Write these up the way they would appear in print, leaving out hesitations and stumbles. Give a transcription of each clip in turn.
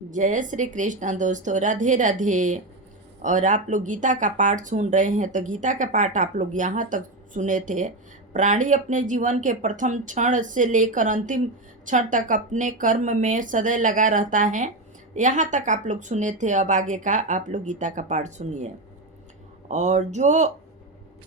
जय श्री कृष्ण दोस्तों, राधे राधे। और आप लोग गीता का पाठ सुन रहे हैं। तो गीता का पाठ आप लोग यहाँ तक सुने थे। प्राणी अपने जीवन के प्रथम क्षण से लेकर अंतिम क्षण तक अपने कर्म में सदैव लगा रहता है। यहाँ तक आप लोग सुने थे। अब आगे का आप लोग गीता का पाठ सुनिए। और जो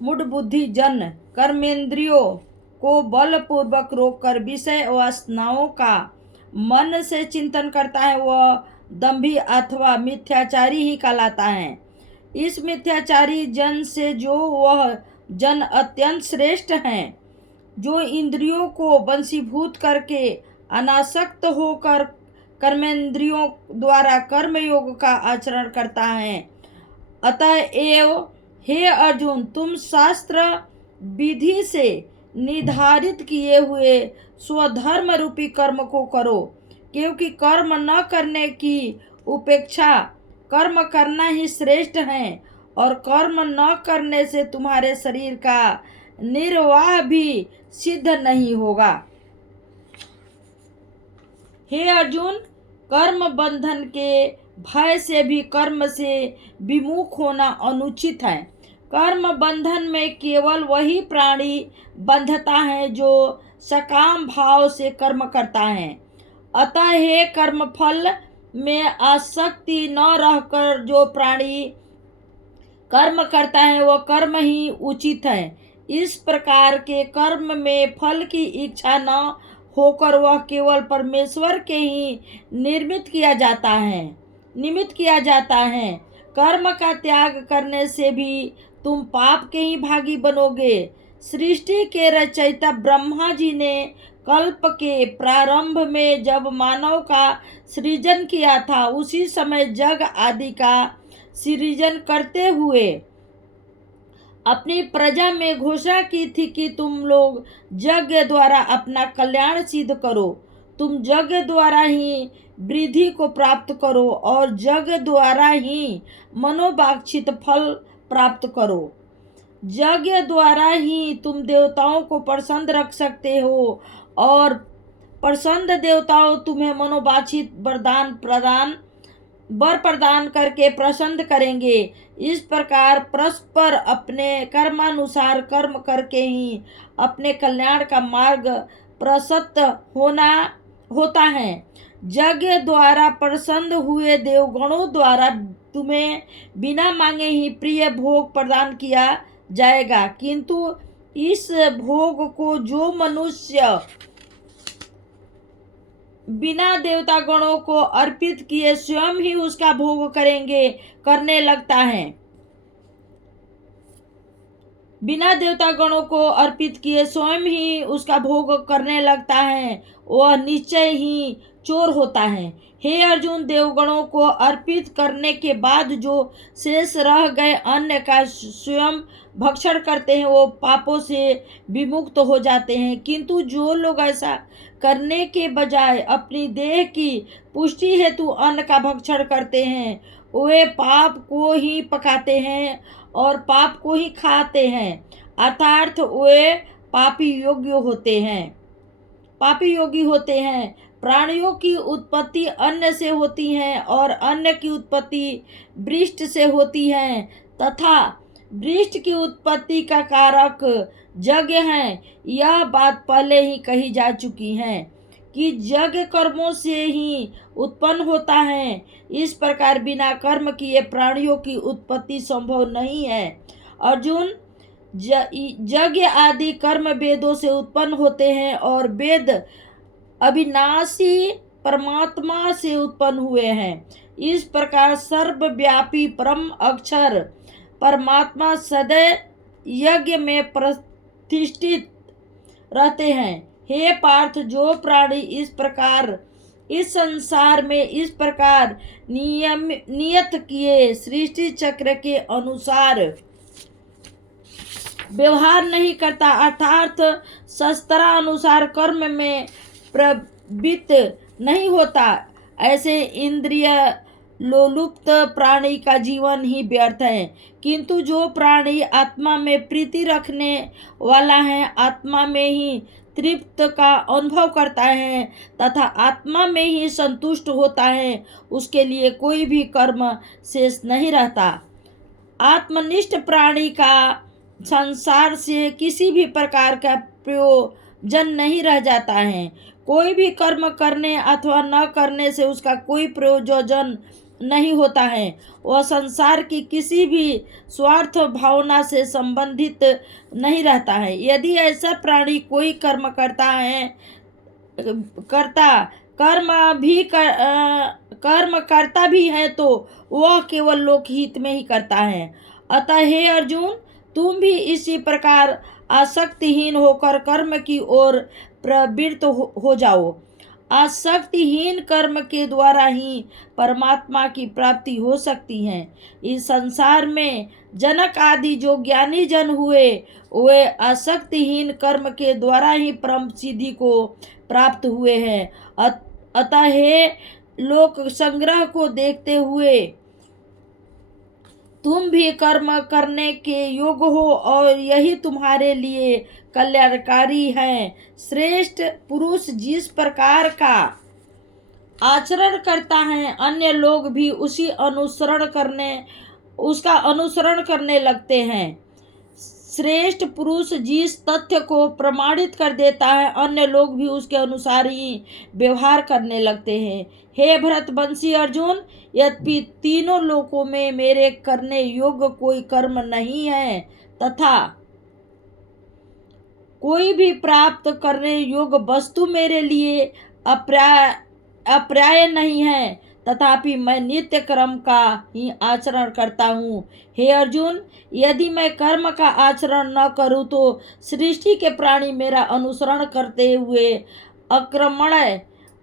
मूढ़ बुद्धि जन कर्मेंद्रियों को बलपूर्वक रोककर विषय वासनाओं का मन से चिंतन करता है, वह दंभी अथवा मिथ्याचारी ही कहलाता है। इस मिथ्याचारी जन से जो वह जन अत्यंत श्रेष्ठ हैं, जो इंद्रियों को वशीभूत करके अनासक्त होकर कर्मेंद्रियों द्वारा कर्मयोग का आचरण करता है। अतएव हे अर्जुन, तुम शास्त्र विधि से निर्धारित किए हुए स्वधर्म रूपी कर्म को करो, क्योंकि कर्म न करने की उपेक्षा कर्म करना ही श्रेष्ठ है। और कर्म न करने से तुम्हारे शरीर का निर्वाह भी सिद्ध नहीं होगा। हे अर्जुन, कर्म बंधन के भय से भी कर्म से विमुख होना अनुचित है। कर्म बंधन में केवल वही प्राणी बंधता है जो सकाम भाव से कर्म करता है। अतः हे कर्मफल में आसक्ति न रहकर जो प्राणी कर्म करता है, वह कर्म ही उचित है। इस प्रकार के कर्म में फल की इच्छा न होकर वह केवल परमेश्वर के ही निमित्त किया जाता है। कर्म का त्याग करने से भी तुम पाप के ही भागी बनोगे। सृष्टि के रचयिता ब्रह्मा जी ने कल्प के प्रारंभ में जब मानव का सृजन किया था, उसी समय जग आदि का सृजन करते हुए अपनी प्रजा में घोषणा की थी कि तुम लोग यज्ञ द्वारा अपना कल्याण सिद्ध करो। तुम यज्ञ द्वारा ही वृद्धि को प्राप्त करो और यज्ञ द्वारा ही मनोवांछित फल प्राप्त करो। यज्ञ द्वारा ही तुम देवताओं को प्रसन्न रख सकते हो और प्रसन्न देवताओं तुम्हें मनोवांछित वर प्रदान करके प्रसन्न करेंगे। इस प्रकार परस्पर अपने कर्मानुसार कर्म करके ही अपने कल्याण का मार्ग प्रशस्त होता है। यज्ञ द्वारा प्रसन्न हुए देवगणों द्वारा तुम्हें बिना मांगे ही प्रिय भोग प्रदान किया जाएगा, किंतु इस भोग को जो मनुष्य बिना देवता गणों को अर्पित किए स्वयं ही उसका भोग करने लगता है, बिना देवता गणों को अर्पित किए स्वयं ही उसका भोग करने लगता है, वह निश्चय ही चोर होता है। हे अर्जुन, देवगणों को अर्पित करने के बाद जो शेष रह गए अन्न का स्वयं भक्षण करते हैं, वो पापों से विमुक्त हो जाते हैं। किंतु जो लोग ऐसा करने के बजाय अपनी देह की पुष्टि हेतु अन्न का भक्षण करते हैं, वे पाप को ही पकाते हैं और पाप को ही खाते हैं, अर्थात वे पापी योगी होते हैं। प्राणियों की उत्पत्ति अन्न से होती है और अन्न की उत्पत्ति वृष्ट से होती है, तथा वृष्ट की उत्पत्ति का कारक यज्ञ है। यह बात पहले ही कही जा चुकी है कि यज्ञ कर्मों से ही उत्पन्न होता है। इस प्रकार बिना कर्म किए प्राणियों की उत्पत्ति संभव नहीं है। अर्जुन, यज्ञ आदि कर्म वेदों से उत्पन्न होते हैं और वेद अविनाशी परमात्मा से उत्पन्न हुए हैं। इस प्रकार सर्वव्यापी परम अक्षर परमात्मा सदैव यज्ञ में प्रतिष्ठित रहते हैं। हे पार्थ, जो प्राणी इस संसार में इस प्रकार नियत किए सृष्टि चक्र के अनुसार व्यवहार नहीं करता, अर्थात शास्त्र अनुसार कर्म में प्रवृत्त नहीं होता, ऐसे इंद्रिय लोलुप्त प्राणी का जीवन ही व्यर्थ है। किंतु जो प्राणी आत्मा में प्रीति रखने वाला है, आत्मा में ही तृप्त का अनुभव करता है तथा आत्मा में ही संतुष्ट होता है, उसके लिए कोई भी कर्म शेष नहीं रहता। आत्मनिष्ठ प्राणी का संसार से किसी भी प्रकार का प्रयोजन नहीं रह जाता है। कोई भी कर्म करने अथवा न करने से उसका कोई प्रयोजन नहीं होता है। वह संसार की किसी भी स्वार्थ भावना से संबंधित नहीं रहता है। यदि ऐसा प्राणी कोई कर्म करता है कर्म करता भी है तो वह केवल लोकहित में ही करता है। अतः हे अर्जुन, तुम भी इसी प्रकार आसक्तिहीन होकर कर्म की ओर प्रवृत्त हो जाओ। आसक्तिहीन कर्म के द्वारा ही परमात्मा की प्राप्ति हो सकती है। इस संसार में जनक आदि जो ज्ञानी जन हुए वे आसक्तिहीन कर्म के द्वारा ही परम सिद्धि को प्राप्त हुए हैं। अतः हे लोक संग्रह को देखते हुए तुम भी कर्म करने के योग्य हो और यही तुम्हारे लिए कल्याणकारी है। श्रेष्ठ पुरुष जिस प्रकार का आचरण करता है अन्य लोग भी उसका अनुसरण करने लगते हैं। श्रेष्ठ पुरुष जिस तथ्य को प्रमाणित कर देता है अन्य लोग भी उसके अनुसार ही व्यवहार करने लगते हैं। हे भरतवंशी अर्जुन, यद्यपि तीनों लोकों में मेरे करने योग्य कोई कर्म नहीं है तथा कोई भी प्राप्त करने योग्य वस्तु मेरे लिए अप्राय नहीं है, तथापि मैं नित्य कर्म का ही आचरण करता हूँ। हे अर्जुन, यदि मैं कर्म का आचरण न करूँ तो सृष्टि के प्राणी मेरा अनुसरण करते हुए अक्रमण्य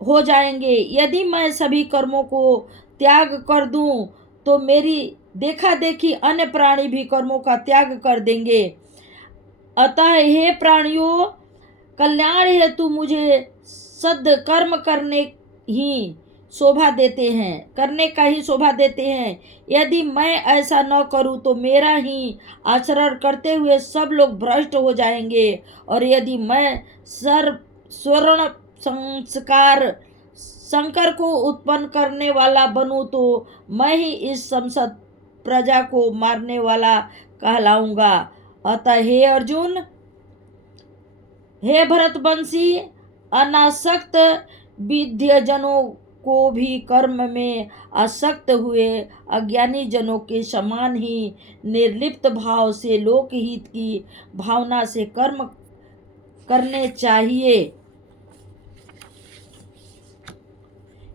हो जाएंगे। यदि मैं सभी कर्मों को त्याग कर दूं तो मेरी देखा देखी अन्य प्राणी भी कर्मों का त्याग कर देंगे। अतः हे प्राणियों, कल्याण हेतु मुझे सद्कर्म करने का ही शोभा देते हैं। यदि मैं ऐसा न करूं तो मेरा ही आचरण करते हुए सब लोग भ्रष्ट हो जाएंगे। और यदि मैं स्वर्ण शंकर को उत्पन्न करने वाला बनूं तो मैं ही इस संसद प्रजा को मारने वाला कहलाऊंगा। अतः हे अर्जुन, हे भरतवंशी, अनासक्त विद्यजनों को भी कर्म में आसक्त हुए अज्ञानी जनों के समान ही निर्लिप्त भाव से लोकहित की भावना से कर्म करने चाहिए।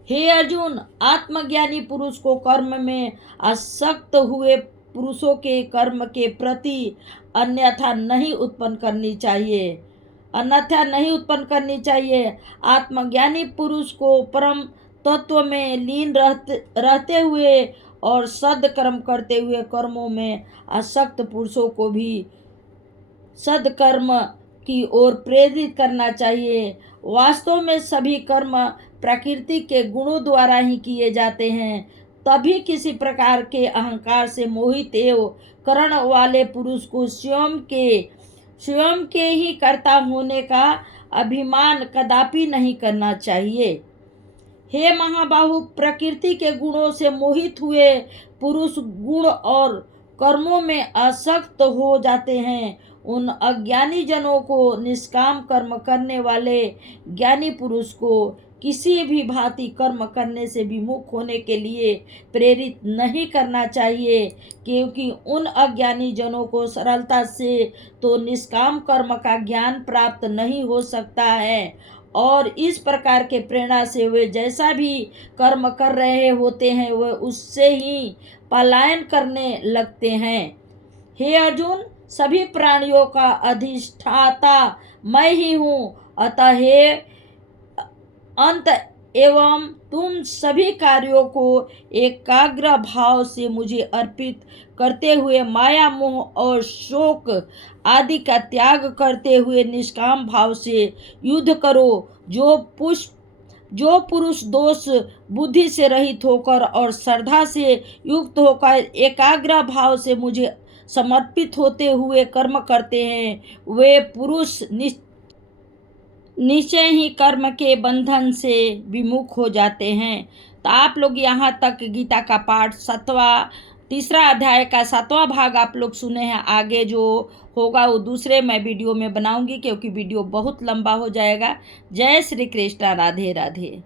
हे अर्जुन, आत्मज्ञानी पुरुष को कर्म में आसक्त हुए पुरुषों के कर्म के प्रति अन्यथा नहीं उत्पन्न करनी चाहिए। आत्मज्ञानी पुरुष को परम तत्व में लीन रहते हुए और सद्कर्म करते हुए कर्मों में आसक्त पुरुषों को भी सद्कर्म की ओर प्रेरित करना चाहिए। वास्तव में सभी कर्म प्रकृति के गुणों द्वारा ही किए जाते हैं। तभी किसी प्रकार के अहंकार से मोहित एवं करण वाले पुरुष को स्वयं के ही कर्ता होने का अभिमान कदापि नहीं करना चाहिए। हे महाबाहु, प्रकृति के गुणों से मोहित हुए पुरुष गुण और कर्मों में आसक्त हो जाते हैं। उन अज्ञानी जनों को निष्काम कर्म करने वाले ज्ञानी पुरुष को किसी भी भांति कर्म करने से विमुख होने के लिए प्रेरित नहीं करना चाहिए, क्योंकि उन अज्ञानी जनों को सरलता से तो निष्काम कर्म का ज्ञान प्राप्त नहीं हो सकता है और इस प्रकार के प्रेरणा से वे जैसा भी कर्म कर रहे होते हैं वे उससे ही पलायन करने लगते हैं। हे अर्जुन, सभी प्राणियों का अधिष्ठाता मैं ही हूँ। अतः हे अंत एवं तुम सभी कार्यों को एकाग्र भाव से मुझे अर्पित करते हुए माया मोह और शोक आदि का त्याग करते हुए निष्काम भाव से युद्ध करो। जो पुरुष दोष बुद्धि से रहित होकर और श्रद्धा से युक्त होकर एकाग्र भाव से मुझे समर्पित होते हुए कर्म करते हैं वे पुरुष निश्चय ही कर्म के बंधन से विमुख हो जाते हैं। तो आप लोग यहाँ तक गीता का पाठ तीसरा अध्याय का 7वां भाग आप लोग सुने हैं। आगे जो होगा वो दूसरे मैं वीडियो में बनाऊंगी, क्योंकि वीडियो बहुत लंबा हो जाएगा। जय श्री कृष्णा, राधे राधे।